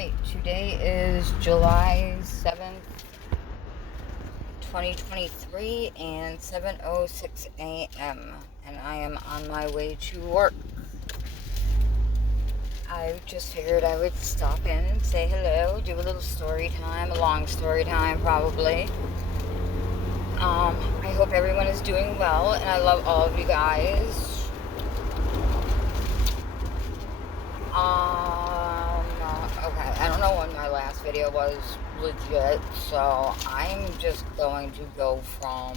Alright, today is July 7th, 2023, and 7:06 a.m., and I am on my way to work. I just figured I would stop in and say hello, do a little story time, a long story time probably. I hope everyone is doing well, and I love all of you guys. Okay, I don't know when my last video was legit, so I'm just going to go from,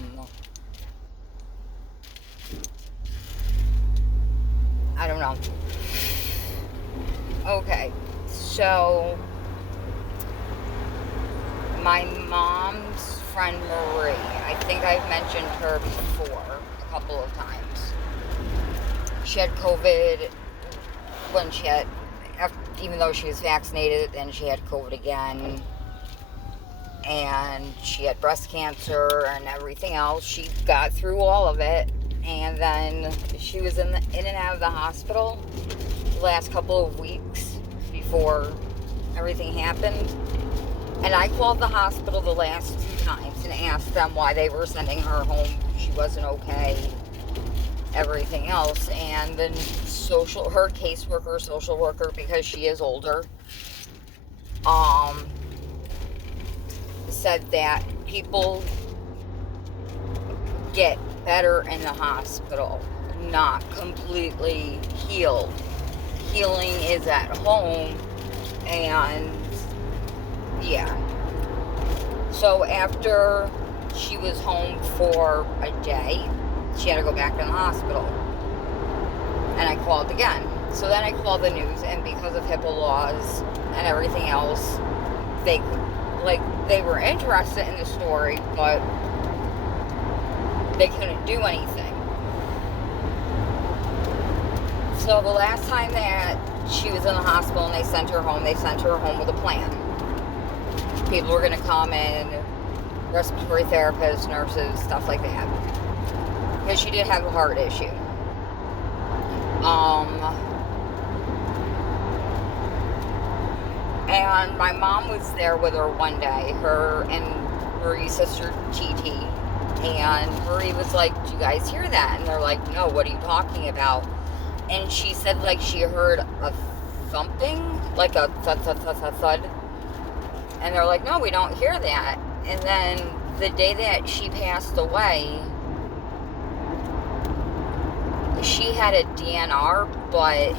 I don't know. Okay, so my mom's friend Marie, I think I've mentioned her before a couple of times. She had COVID when she had, even though she was vaccinated, then she had COVID again, and she had breast cancer and everything else. She got through all of it, and then she was in and out of the hospital the last couple of weeks before everything happened. And I called the hospital the last 2 times and asked them why they were sending her home. She wasn't okay, everything else. And then her caseworker, social worker, because she is older, said that people get better in the hospital, not completely healed. Healing is at home, and yeah. So after she was home for a day, she had to go back to the hospital. And I called again. So then I called the news, and because of HIPAA laws and everything else, they were interested in the story, but they couldn't do anything. So the last time that she was in the hospital and they sent her home with a plan. People were going to come in, respiratory therapists, nurses, stuff like that, because she did have a heart issue. And my mom was there with her one day, her and Marie's sister TT, and Marie was like, "Do you guys hear that?" And they're like, "No, what are you talking about?" And she said like she heard a thumping, like a thud, thud, thud, thud, thud. And they're like, "No, we don't hear that." And then the day that she passed away, she had a DNR, but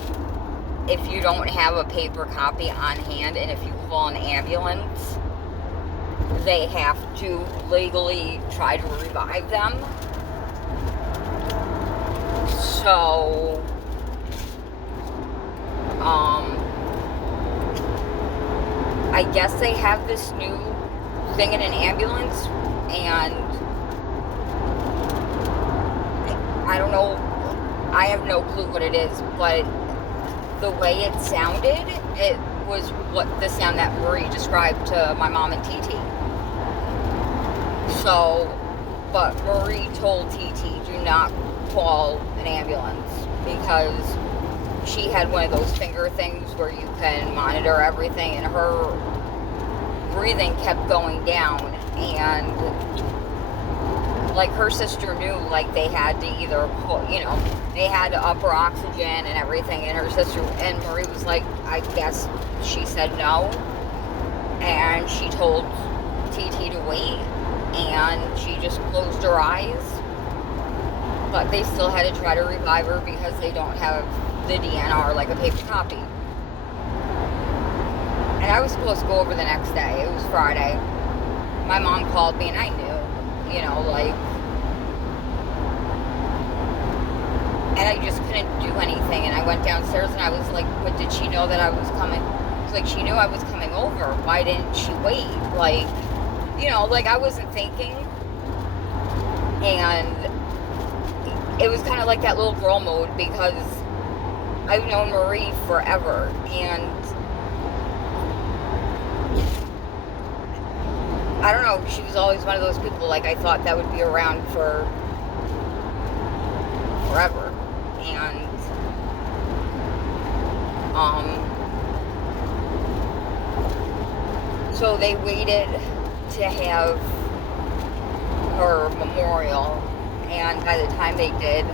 if you don't have a paper copy on hand, and if you call an ambulance, they have to legally try to revive them. So, I guess they have this new thing in an ambulance, and I don't know, I have no clue what it is, but the way it sounded, it was the sound that Marie described to my mom and TT. So, but Marie told TT, do not call an ambulance, because she had one of those finger things where you can monitor everything, and her breathing kept going down, and like her sister knew, like they had to either put, they had to up her oxygen and everything, and her sister, and Marie was like, I guess she said no, and she told TT to wait, and she just closed her eyes, but they still had to try to revive her because they don't have the DNR, like a paper copy. And I was supposed to go over the next day. It was Friday. My mom called me, and I knew, and I just couldn't do anything. And I went downstairs, and I was like, but did she know that I was coming? It's like, she knew I was coming over. Why didn't she wait? I wasn't thinking. And it was kind of like that little girl mode, because I've known Marie forever, and I don't know, she was always one of those people, like, I thought that would be around for forever, and So they waited to have her memorial, and by the time they did,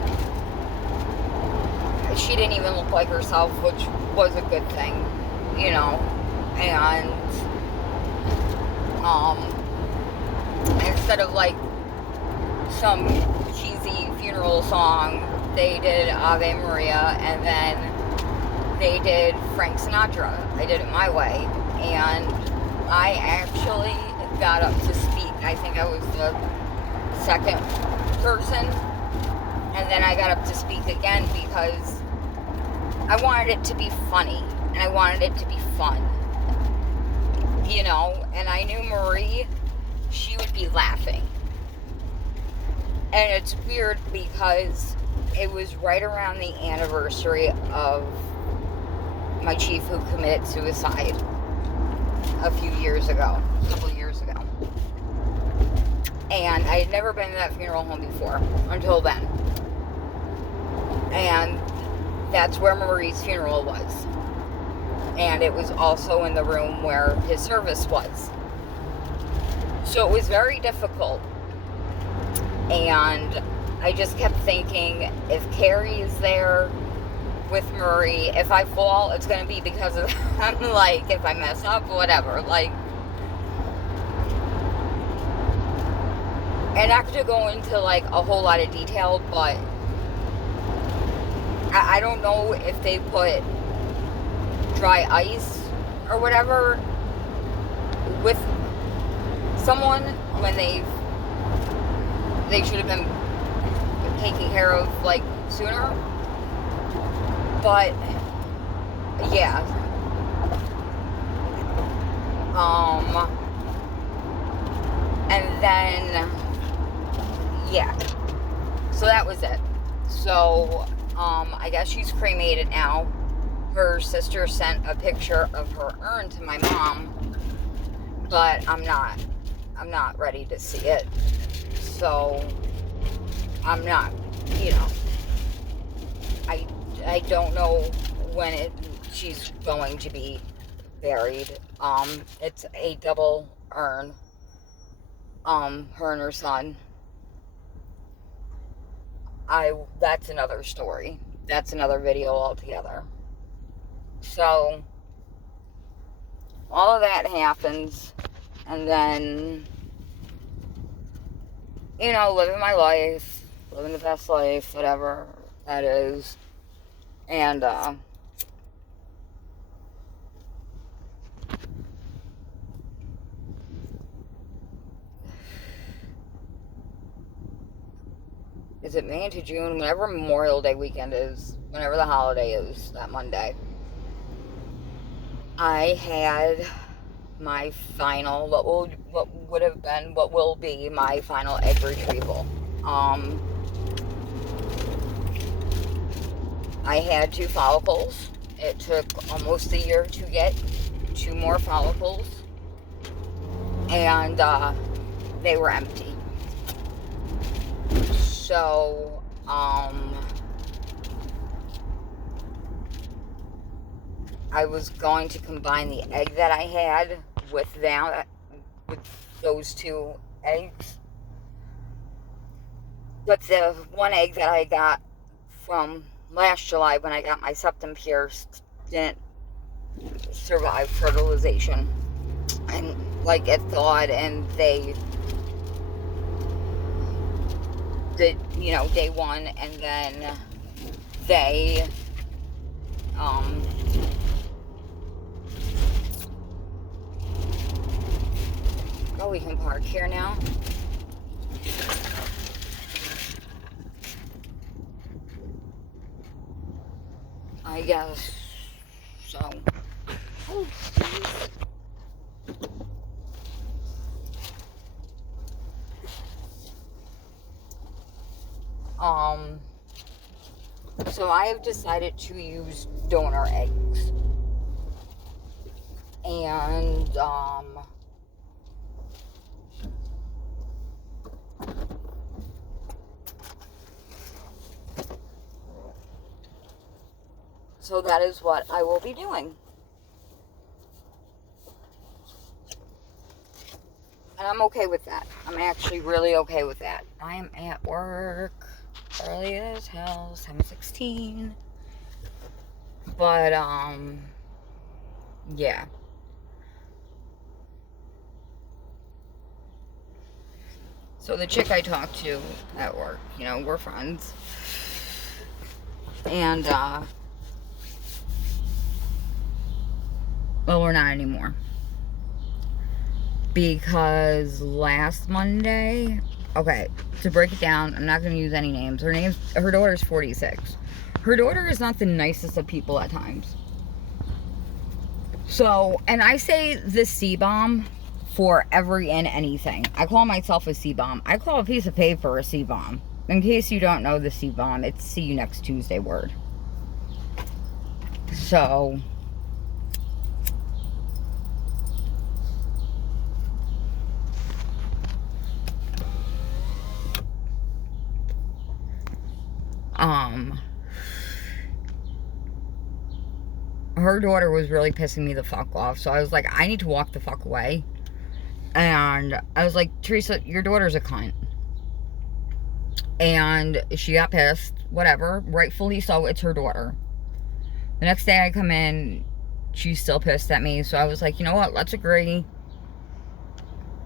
she didn't even look like herself, which was a good thing, you know. And instead of like some cheesy funeral song, they did Ave Maria, and then they did Frank Sinatra. I did it my way, and I actually got up to speak. I think I was the second person, and then I got up to speak again because I wanted it to be funny, and I wanted it to be fun, you know. And I knew Marie, she would be laughing. And it's weird because it was right around the anniversary of my chief who committed suicide a couple years ago. And I had never been to that funeral home before until then. And that's where Marie's funeral was. And it was also in the room where his service was. So it was very difficult. And I just kept thinking, if Carrie is there with Marie, if I fall, it's going to be because of them. Like, if I mess up, whatever. Like, and not to go into like a whole lot of detail, but I don't know if they put dry ice or whatever with someone when they should have been taken care of like sooner. But yeah, and then yeah, so that was it. So I guess she's cremated now. Her sister sent a picture of her urn to my mom, but I'm not ready to see it. So I'm not, you know, I don't know when she's going to be buried. It's a double urn. Her and her son. That's another story. That's another video altogether. So all of that happens, and then, you know, living my life, living the best life, whatever that is. And is it May into June? Whenever Memorial Day weekend is, whenever the holiday is, that Monday, I had my final, what will be my final egg retrieval. I had 2 follicles. It took almost a year to get 2 more follicles, and they were empty. So I was going to combine the egg that I had with those 2 eggs. But the one egg that I got from last July when I got my septum pierced didn't survive fertilization. And like it thawed, and they did, you know, day 1, and then they oh, we can park here now. I guess so. Oh, so I have decided to use donor eggs. And so that is what I will be doing. And I'm okay with that. I'm actually really okay with that. I'm at work early as hell, 7:16. But, yeah. So the chick I talked to at work, you know, we're friends. And, well, we're not anymore. Because last Monday, okay, to break it down, I'm not going to use any names. Her daughter's 46. Her daughter is not the nicest of people at times. So, and I say the C-bomb for every and anything. I call myself a C-bomb. I call a piece of paper a C-bomb. In case you don't know the C-bomb, it's see you next Tuesday word. So, her daughter was really pissing me the fuck off. So I was like, I need to walk the fuck away. And I was like, Teresa, your daughter's a cunt. And she got pissed. Whatever. Rightfully so. It's her daughter. The next day I come in, she's still pissed at me. So I was like, you know what? Let's agree.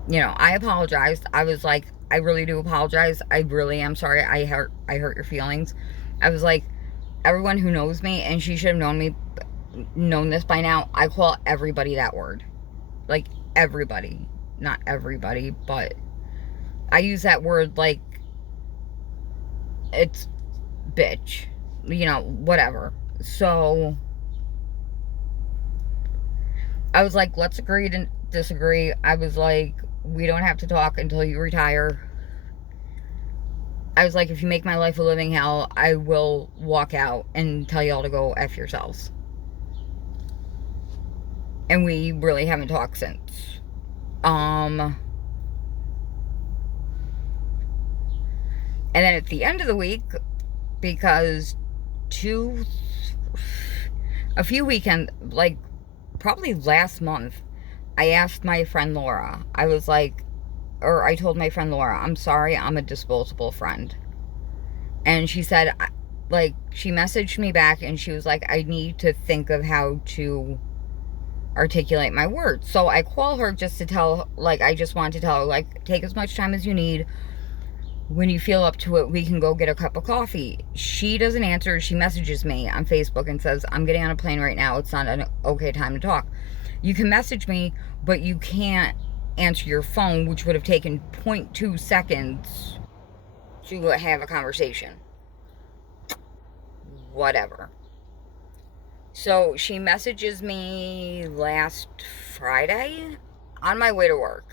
You know, I apologized. I was like, I really do apologize. I really am sorry. I hurt your feelings. I was like, everyone who knows me, and she should have known this by now, I call everybody that word. Like, everybody. Not everybody, but I use that word like it's bitch. You know, whatever. So I was like, let's agree to disagree. I was like, we don't have to talk until you retire. I was like, if you make my life a living hell, I will walk out and tell y'all to go F yourselves. And we really haven't talked since. And then at the end of the week, because a few weekends, like probably last month, I asked my friend Laura, I told my friend Laura, I'm sorry, I'm a disposable friend. And she said, like, she messaged me back and she was like, I need to think of how to articulate my words. So I call her just to tell, like, I just wanted to tell her, like, take as much time as you need. When you feel up to it, we can go get a cup of coffee. She doesn't answer. She messages me on Facebook and says, I'm getting on a plane right now. It's not an okay time to talk. You can message me, but you can't answer your phone, which would have taken 0.2 seconds to have a conversation. Whatever. So she messages me last Friday on my way to work.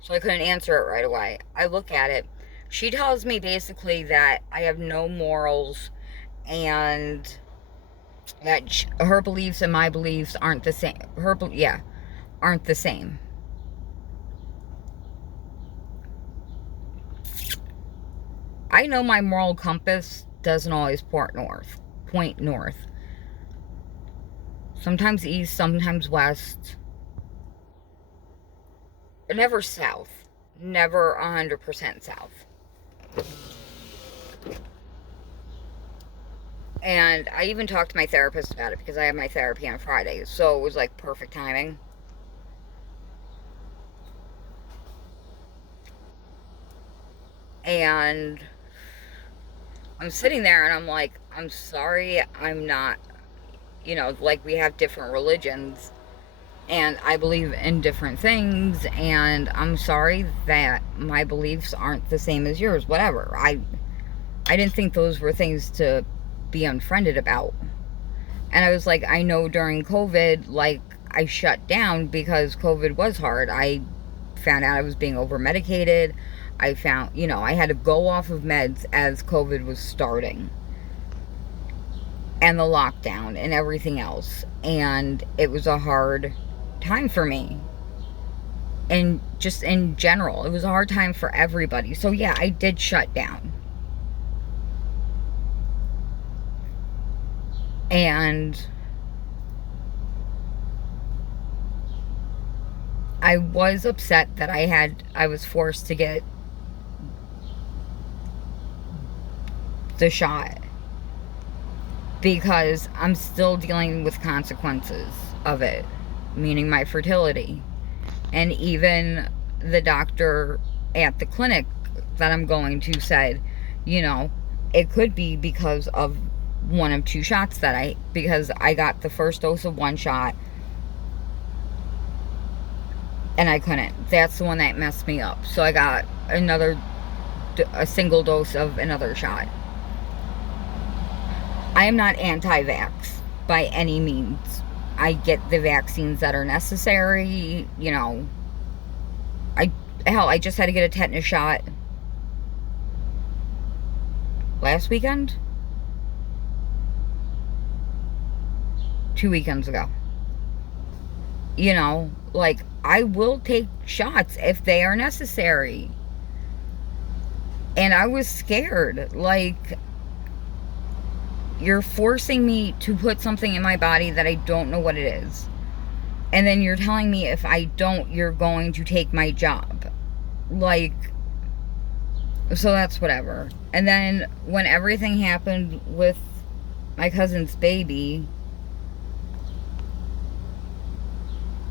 So I couldn't answer it right away. I look at it. She tells me basically that I have no morals and that her beliefs and my beliefs aren't the same. Aren't the same. I know my moral compass doesn't always point north. Sometimes east, sometimes west. Never south. Never 100% south. And I even talked to my therapist about it because I have my therapy on Fridays. So it was like perfect timing. And I'm sitting there and I'm like, I'm sorry, I'm not, you know, like we have different religions and I believe in different things and I'm sorry that my beliefs aren't the same as yours, whatever. I didn't think those were things to be unfriended about. And I was like, I know during COVID, like, I shut down because COVID was hard. I found out I was being over medicated. I found, you know, I had to go off of meds as COVID was starting. And the lockdown and everything else. And it was a hard time for me. And just in general, it was a hard time for everybody. So yeah, I did shut down. And I was upset that I was forced to get the shot, because I'm still dealing with consequences of it, meaning my fertility. And even the doctor at the clinic that I'm going to said, you know, it could be because of one of two shots because I got the first dose of one shot and I couldn't. That's the one that messed me up. So I got a single dose of another shot. I am not anti-vax by any means. I get the vaccines that are necessary, you know. I just had to get a tetanus shot last weekend? 2 weekends ago. You know, like, I will take shots if they are necessary. And I was scared. Like, you're forcing me to put something in my body that I don't know what it is. And then you're telling me if I don't, you're going to take my job. Like, so that's whatever. And then when everything happened with my cousin's baby,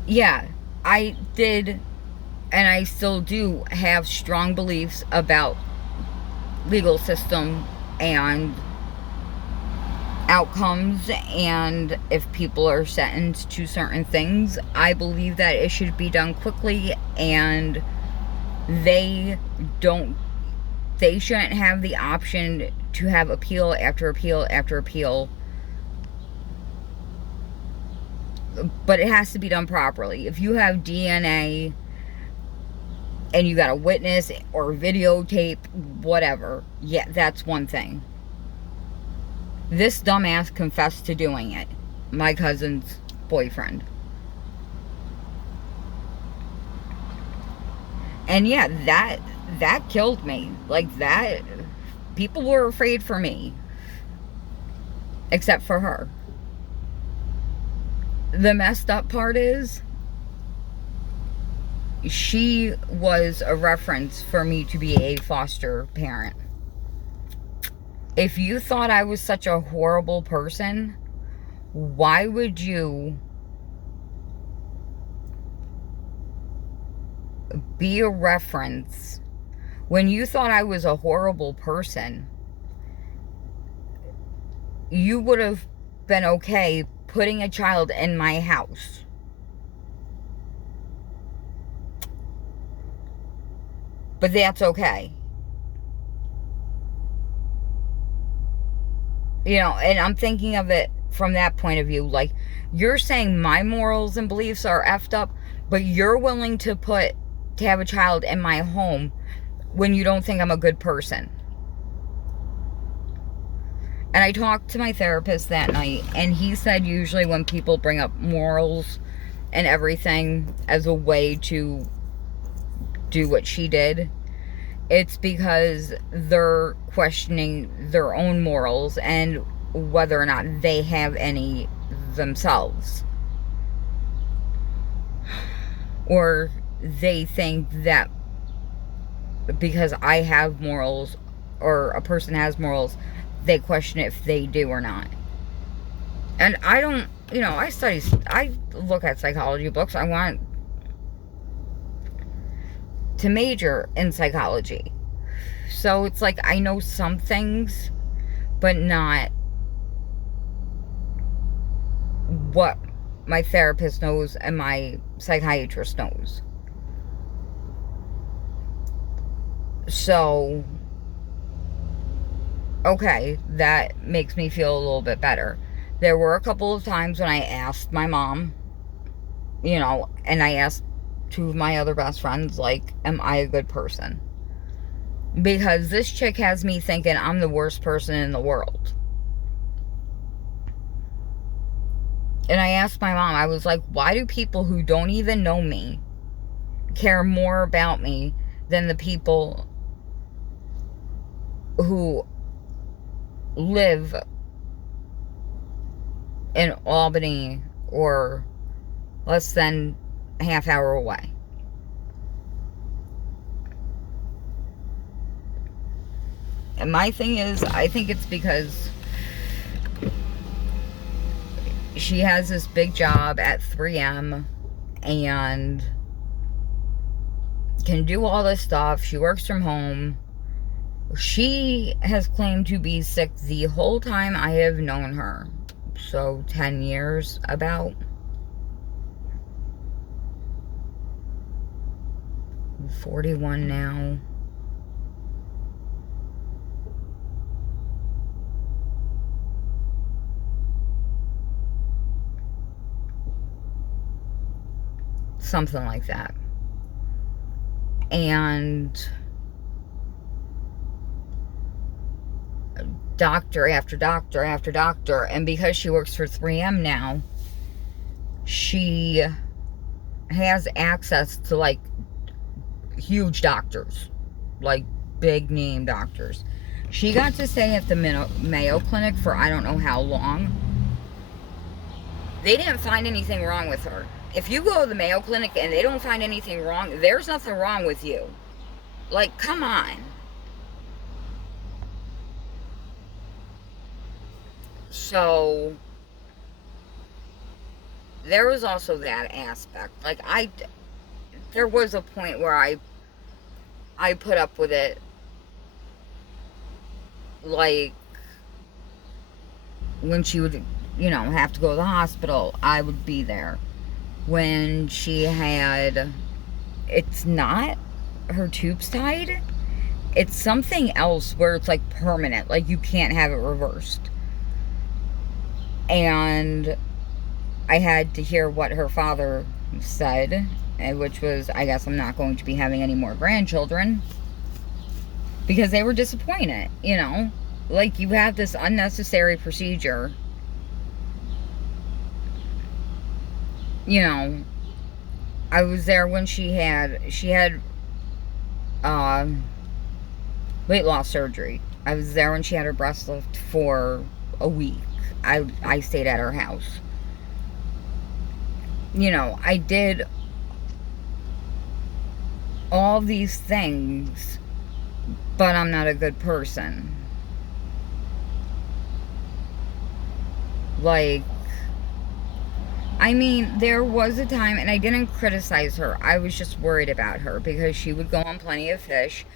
yeah, I did, and I still do have strong beliefs about legal system and outcomes, and if people are sentenced to certain things, I believe that it should be done quickly, and they shouldn't have the option to have appeal after appeal after appeal. But it has to be done properly. If you have DNA and you got a witness or videotape, whatever, yeah, that's one thing. This dumbass confessed to doing it. My cousin's boyfriend. And yeah, that killed me. Like, that, people were afraid for me. Except for her. The messed up part is, she was a reference for me to be a foster parent. If you thought I was such a horrible person, why would you be a reference when you thought I was a horrible person? You would have been okay putting a child in my house. But that's okay. You know, and I'm thinking of it from that point of view. Like, you're saying my morals and beliefs are effed up, but you're willing to have a child in my home when you don't think I'm a good person. And I talked to my therapist that night, and he said usually when people bring up morals and everything as a way to do what she did, it's because they're questioning their own morals and whether or not they have any themselves. Or they think that because I have morals, or a person has morals, they question if they do or not. And I don't, you know, I look at psychology books. I want to major in psychology. So it's like, I know some things, but not what my therapist knows and my psychiatrist knows. So, okay, that makes me feel a little bit better. There were a couple of times when I asked my mom, you know, and I asked two of my other best friends, like, am I a good person? Because this chick has me thinking I'm the worst person in the world. And I asked my mom, I was like, why do people who don't even know me care more about me than the people who live in Albany or less than a half hour away? And my thing is, I think it's because she has this big job at 3M and can do all this stuff. She works from home. She has claimed to be sick the whole time I have known her. So 10 years about. 41 now. Something like that. And doctor after doctor after doctor. And because she works for 3M now, she has access to like huge doctors, like big name doctors. She got to stay at the Mayo Clinic for I don't know how long. They didn't find anything wrong with her. If you go to the Mayo Clinic and they don't find anything wrong, there's nothing wrong with you. Like, come on. So, there was also that aspect. Like, there was a point where I put up with it. Like, when she would, have to go to the hospital, I would be there. When she had, it's not her tubes tied, it's something else where it's like permanent, like you can't have it reversed. And I had to hear what her father said, which was, I guess I'm not going to be having any more grandchildren, because they were disappointed, like you have this unnecessary procedure. I was there when she had weight loss surgery. I was there when she had her breast lift for a week. I stayed at her house. I did all these things, but I'm not a good person. Like, I mean, there was a time, and I didn't criticize her. I was just worried about her because she would go on Plenty of Fish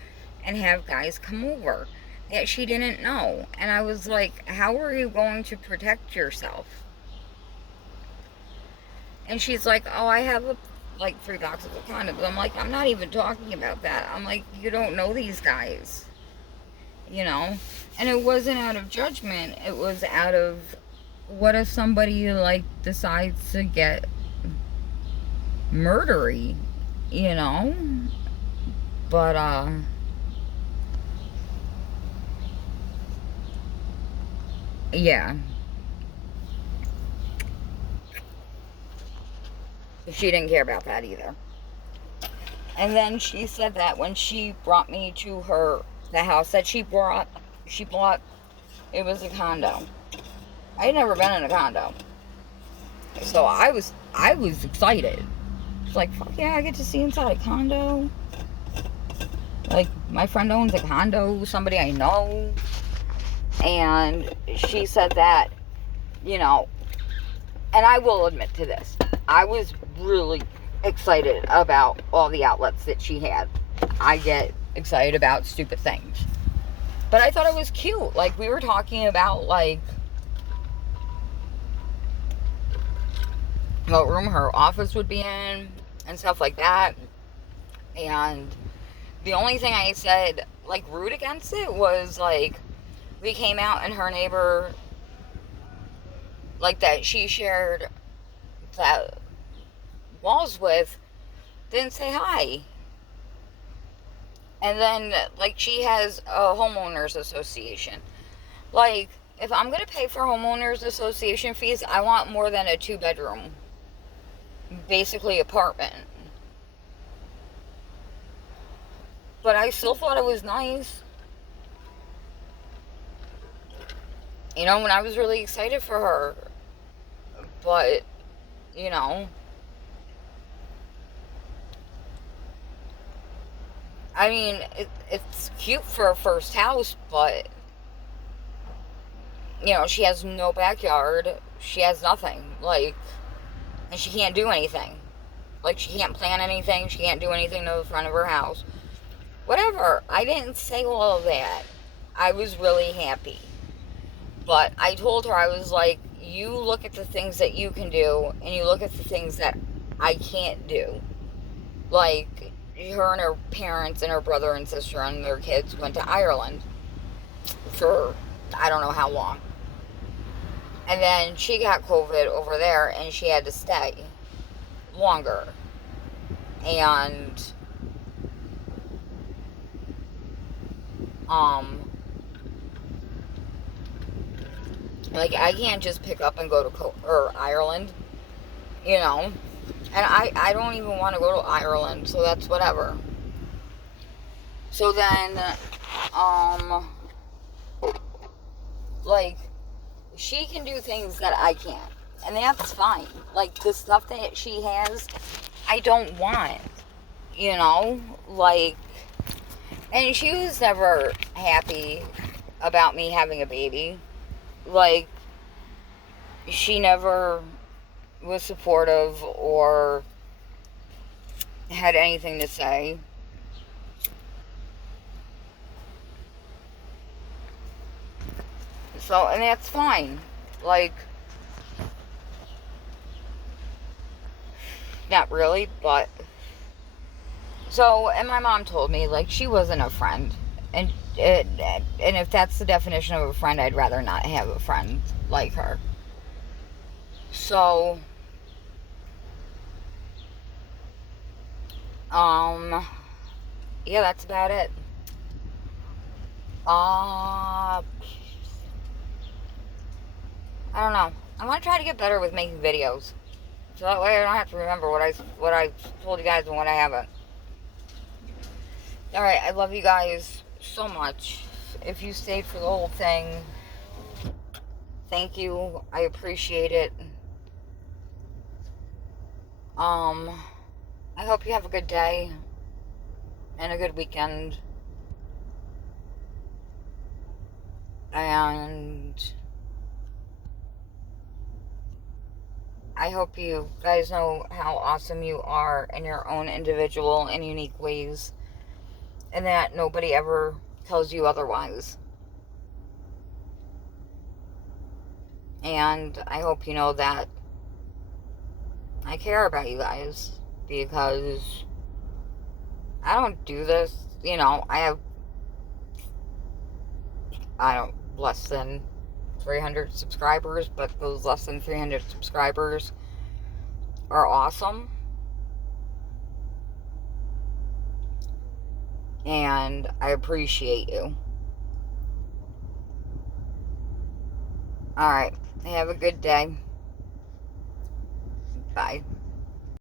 and have guys come over that she didn't know. And I was like, how are you going to protect yourself? And she's like, oh, I have like 3 boxes of condoms. I'm like, I'm not even talking about that. I'm like, you don't know these guys. And it wasn't out of judgment. It was out of, what if somebody like decides to get murdery, but yeah, she didn't care about that either. And then she said that when she brought me to the house that she bought, it was a condo. I had never been in a condo. So I was excited. It's like, fuck yeah, I get to see inside a condo. Like, my friend owns a condo, somebody I know. And she said that, and I will admit to this, I was really excited about all the outlets that she had. I get excited about stupid things. But I thought it was cute. Like, we were talking about, like, what room her office would be in and stuff like that. And the only thing I said, like, rude against it was, like, we came out and her neighbor, like, that she shared that walls with, didn't say hi. And then, like, she has a homeowners association. Like, if I'm going to pay for homeowners association fees, I want more than a 2-bedroom, basically, apartment. But I still thought it was nice. When I was really excited for her. But, I mean, it's cute for a first house, but, you know, she has no backyard. She has nothing. Like, and she can't do anything. Like, she can't plant anything. She can't do anything to the front of her house. Whatever. I didn't say all of that. I was really happy. But I told her, I was like, you look at the things that you can do, and you look at the things that I can't do. Like, her and her parents and her brother and sister and their kids went to Ireland for I don't know how long. And then she got COVID over there, and she had to stay longer. And, like, I can't just pick up and go to Ireland, you know. And I don't even want to go to Ireland, so that's whatever. So then, like, she can do things that I can't. And that's fine. Like, the stuff that she has, I don't want. You know? Like, and she was never happy about me having a baby. Like, she never was supportive or had anything to say. So, and that's fine. Like, not really, but. So, and my mom told me, like, she wasn't a friend. And if that's the definition of a friend, I'd rather not have a friend like her. So, yeah, that's about it. I don't know. I want to try to get better with making videos, so that way I don't have to remember what I told you guys and what I haven't. All right, I love you guys so much. If you stayed for the whole thing, thank you. I appreciate it. I hope you have a good day and a good weekend. And I hope you guys know how awesome you are in your own individual and unique ways, and that nobody ever tells you otherwise. And I hope you know that I care about you guys, because I don't do this, you know, I have, less than 300 subscribers, but those less than 300 subscribers are awesome. And I appreciate you. Alright, have a good day. Bye.